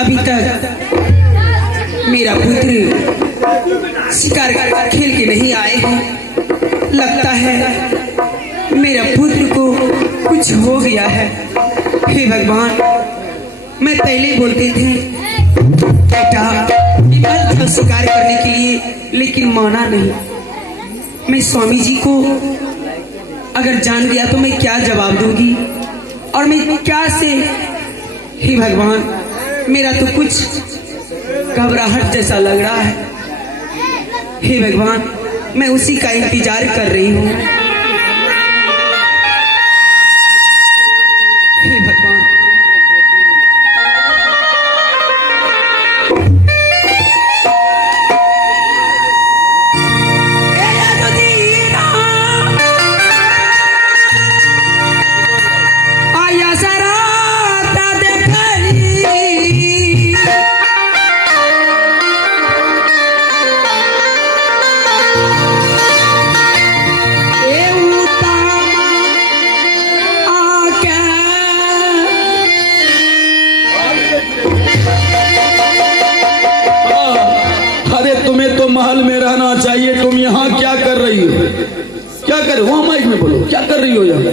अभी तक मेरा पुत्र शिकार खेल के नहीं आए हैं। लगता है मेरा पुत्र को कुछ हो गया है। हे भगवान, मैं पहले बोलते थे बेटा मत जाओ शिकार करने के लिए, लेकिन माना नहीं। मैं स्वामी जी को अगर जान गया तो मैं क्या जवाब दूंगी और मैं क्या से। हे भगवान, मेरा तो कुछ घबराहट जैसा लग रहा है। हे भगवान, मैं उसी का इंतजार कर रही हूँ। हे भगवान, तुम्हें तो महल में रहना चाहिए। तुम यहाँ क्या कर रही हो? क्या कर रही हो? वहाँ माइक में बोलो, क्या कर रही हो यहाँ?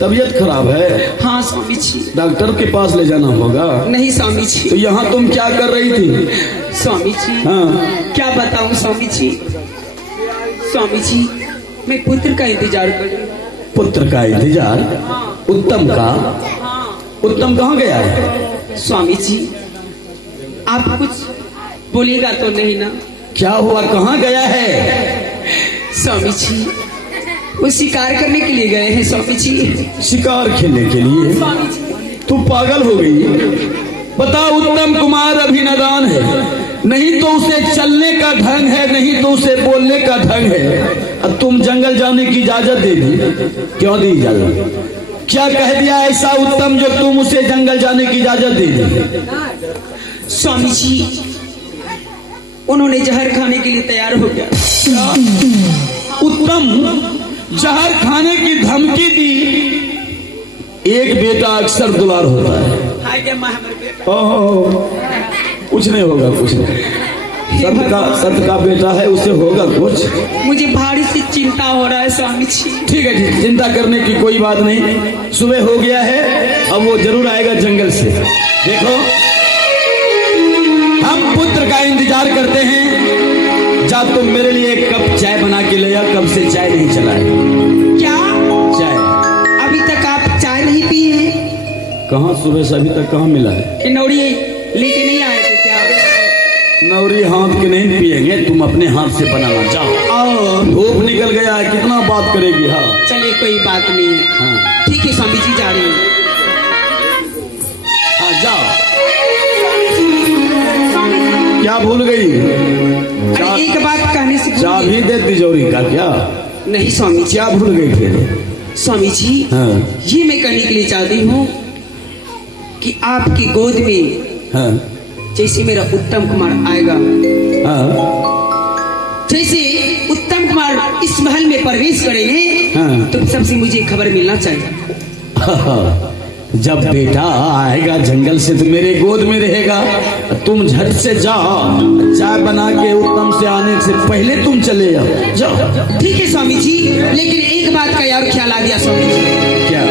तबीयत खराब है? हाँ स्वामी जी। डॉक्टर के पास ले जाना होगा। नहीं स्वामी जी। तो यहाँ तुम क्या कर रही थी? स्वामी जी हाँ, क्या बताऊं स्वामी जी? स्वामी जी, मैं पुत्र का इंतजार कर रही हूँ। पुत्र का इंतजार? उत्तम का? उत्तम कहाँ गया है? स्वामी जी, आप कुछ बोलिएगा तो नहीं ना? क्या हुआ, कहाँ गया है? स्वामी जी, वो शिकार करने के लिए गए हैं स्वामी जी। शिकार खेलने के लिए? तू पागल हो गई? बता, उत्तम कुमार अभी नादान है, नहीं तो उसे चलने का ढंग है, नहीं तो उसे बोलने का ढंग है। अब तुम जंगल जाने की इजाजत दे दी? क्यों दी इजाजत? क्या कह दिया ऐसा उत्तम जो तुम उसे जंगल जाने की इजाजत दे दी? स्वामी जी, उन्होंने जहर खाने के लिए तैयार हो गया। उत्तम जहर खाने की धमकी दी? एक बेटा अक्सर दुलार होता है। ओह, कुछ नहीं होगा, कुछ नहीं। सत्य का बेटा है, उसे होगा कुछ। मुझे भारी सी चिंता हो रहा है स्वामी जी। ठीक है, ठीक, चिंता करने की कोई बात नहीं। सुबह हो गया है, अब वो जरूर आएगा जंगल से। देखो, हम पुत्र का इंतजार करते हैं। जा तुम मेरे लिए एक कप चाय बना के ले आ। कब से चाय नहीं चला है। क्या चाय? अभी तक आप चाय नहीं पिए हैं? कहाँ, सुबह से अभी तक कहाँ मिला है? नौरी लेके नहीं आए थे क्या? नौरी हाथ के नहीं पिएंगे, तुम अपने हाथ से बनाना। जाओ, धूप निकल गया है, कितना बात करेगी। हाँ चलिए, कोई बात नहीं है। हाँ ठीक है स्वामी जी, जा रही हूँ। हाँ, जाओ। क्या भूल गई? अरे एक बात कहने से चाबी दे तिजोरी का? क्या? नहीं स्वामी जी। क्या भूल गई फिर? स्वामी जी, हाँ ये मैं कहने के लिए चाहती हूँ कि आपकी गोद में हाँ जैसे मेरा उत्तम कुमार आएगा, हाँ, जैसे उत्तम कुमार इस महल में प्रवेश करेंगे, हाँ, तो सबसे मुझे खबर मिलना चाहिए। जब बेटा आएगा जंगल से तो मेरे गोद में रहेगा। तुम झट से जाओ, चाय बना के उत्तम से आने से पहले तुम चले जाओ। जाओ। ठीक है स्वामी जी, लेकिन एक बात का यार ख्याल आ गया स्वामी जी। क्या?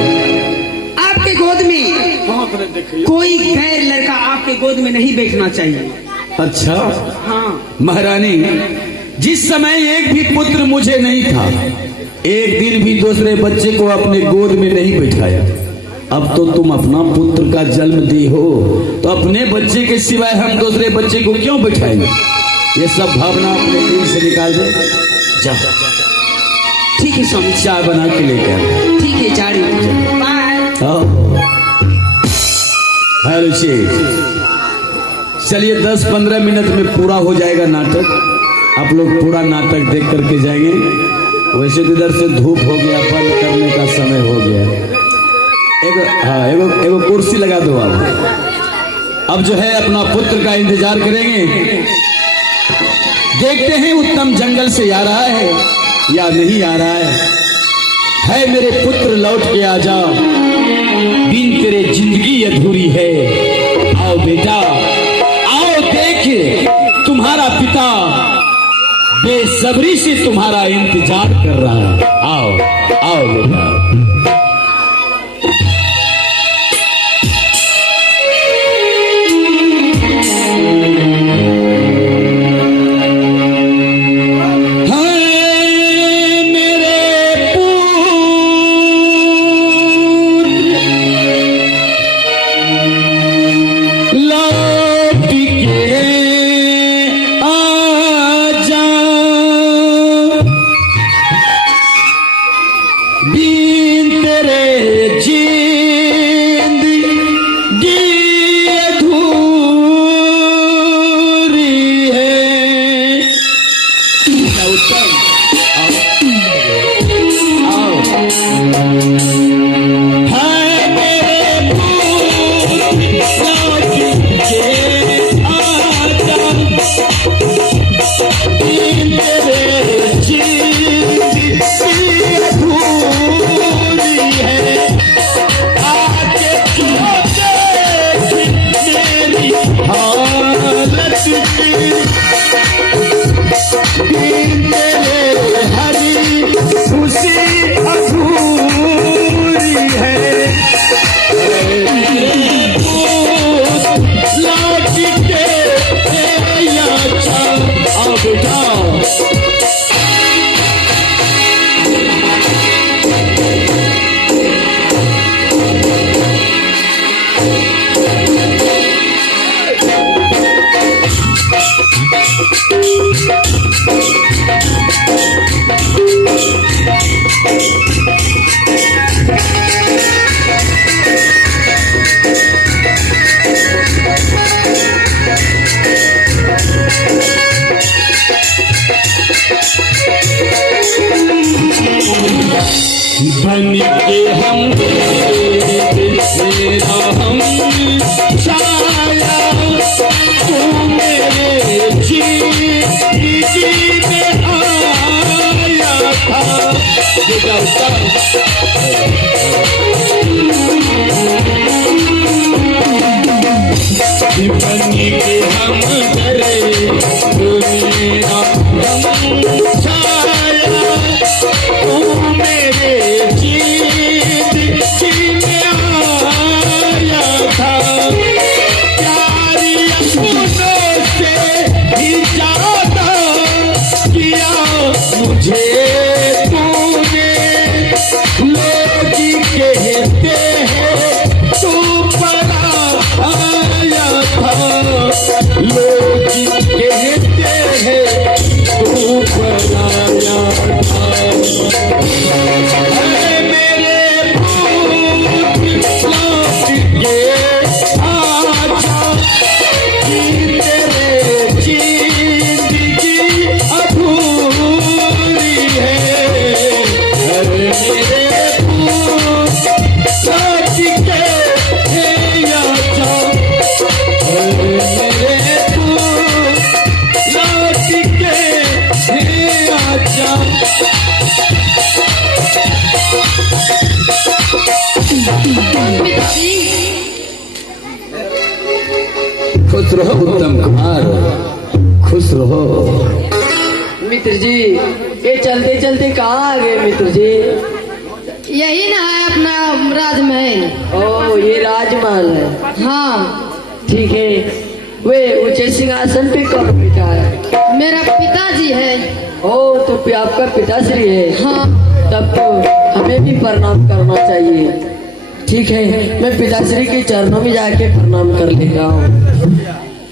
आपके गोद में कोई गैर लड़का आपके गोद में नहीं बैठना चाहिए। अच्छा? हाँ महारानी, जिस समय एक भी पुत्र मुझे नहीं था, एक दिन भी दूसरे बच्चे को अपने गोद में नहीं बैठाया। अब तो तुम अपना पुत्र का जन्म दी हो, तो अपने बच्चे के सिवाय हम दूसरे बच्चे को क्यों बैठाएंगे? ये सब भावना अपने दिल से निकाल दे। जा। ठीक है स्वामी, चाय बना के लेकर। ठीक है, जा रही हूँ। चलिए 10-15 मिनट में पूरा हो जाएगा नाटक। आप लोग पूरा नाटक देख करके जाएंगे। वैसे तो इधर से धूप हो गया, बंद करने का समय हो गया। एगो कुर्सी लगा दो आप। अब जो है अपना पुत्र का इंतजार करेंगे। देखते हैं उत्तम जंगल से आ रहा है या नहीं आ रहा है। मेरे पुत्र लौट के आ जा, बिन तेरे जरूरी है। आओ बेटा, आओ, देख तुम्हारा पिता बेसब्री से तुम्हारा इंतजार कर रहा है। आओ आओ बेटा। बन के हम तेरा हम छाया, तू मेरे जिंदगी में आया था। बन के हम तेरे मेरा हम छाया, तू मेरे जिंदगी में आया था। प्यारी अपनों से भी ज्यादा किया मुझे तूने। लोग कहते हैं तू बड़ा आया था, लोग कहते हैं तू बड़ा आया था। अरे मेरे भूत लौट के आजा, कि तेरे जिंदगी अधूरी है। अरे मेरे भूत लौट के आजा, अरे मेरे भूत लौट के आजा। खुश रहो उत्तम कुमार, खुश रहो। मित्र जी, ये चलते चलते कहाँ आ गए मित्र जी? यही ना है अपना राजमहल। ओ, ये राजमहल है। हाँ, ठीक है। वे ऊंचे सिंहासन पे कौन बैठा है? मेरा पिताजी है। ओ, तो आपका पिताश्री है। हाँ, तब तो हमें भी प्रणाम करना चाहिए। ठीक है, मैं पिताश्री के चरणों में जाके प्रणाम कर लेता हूँ।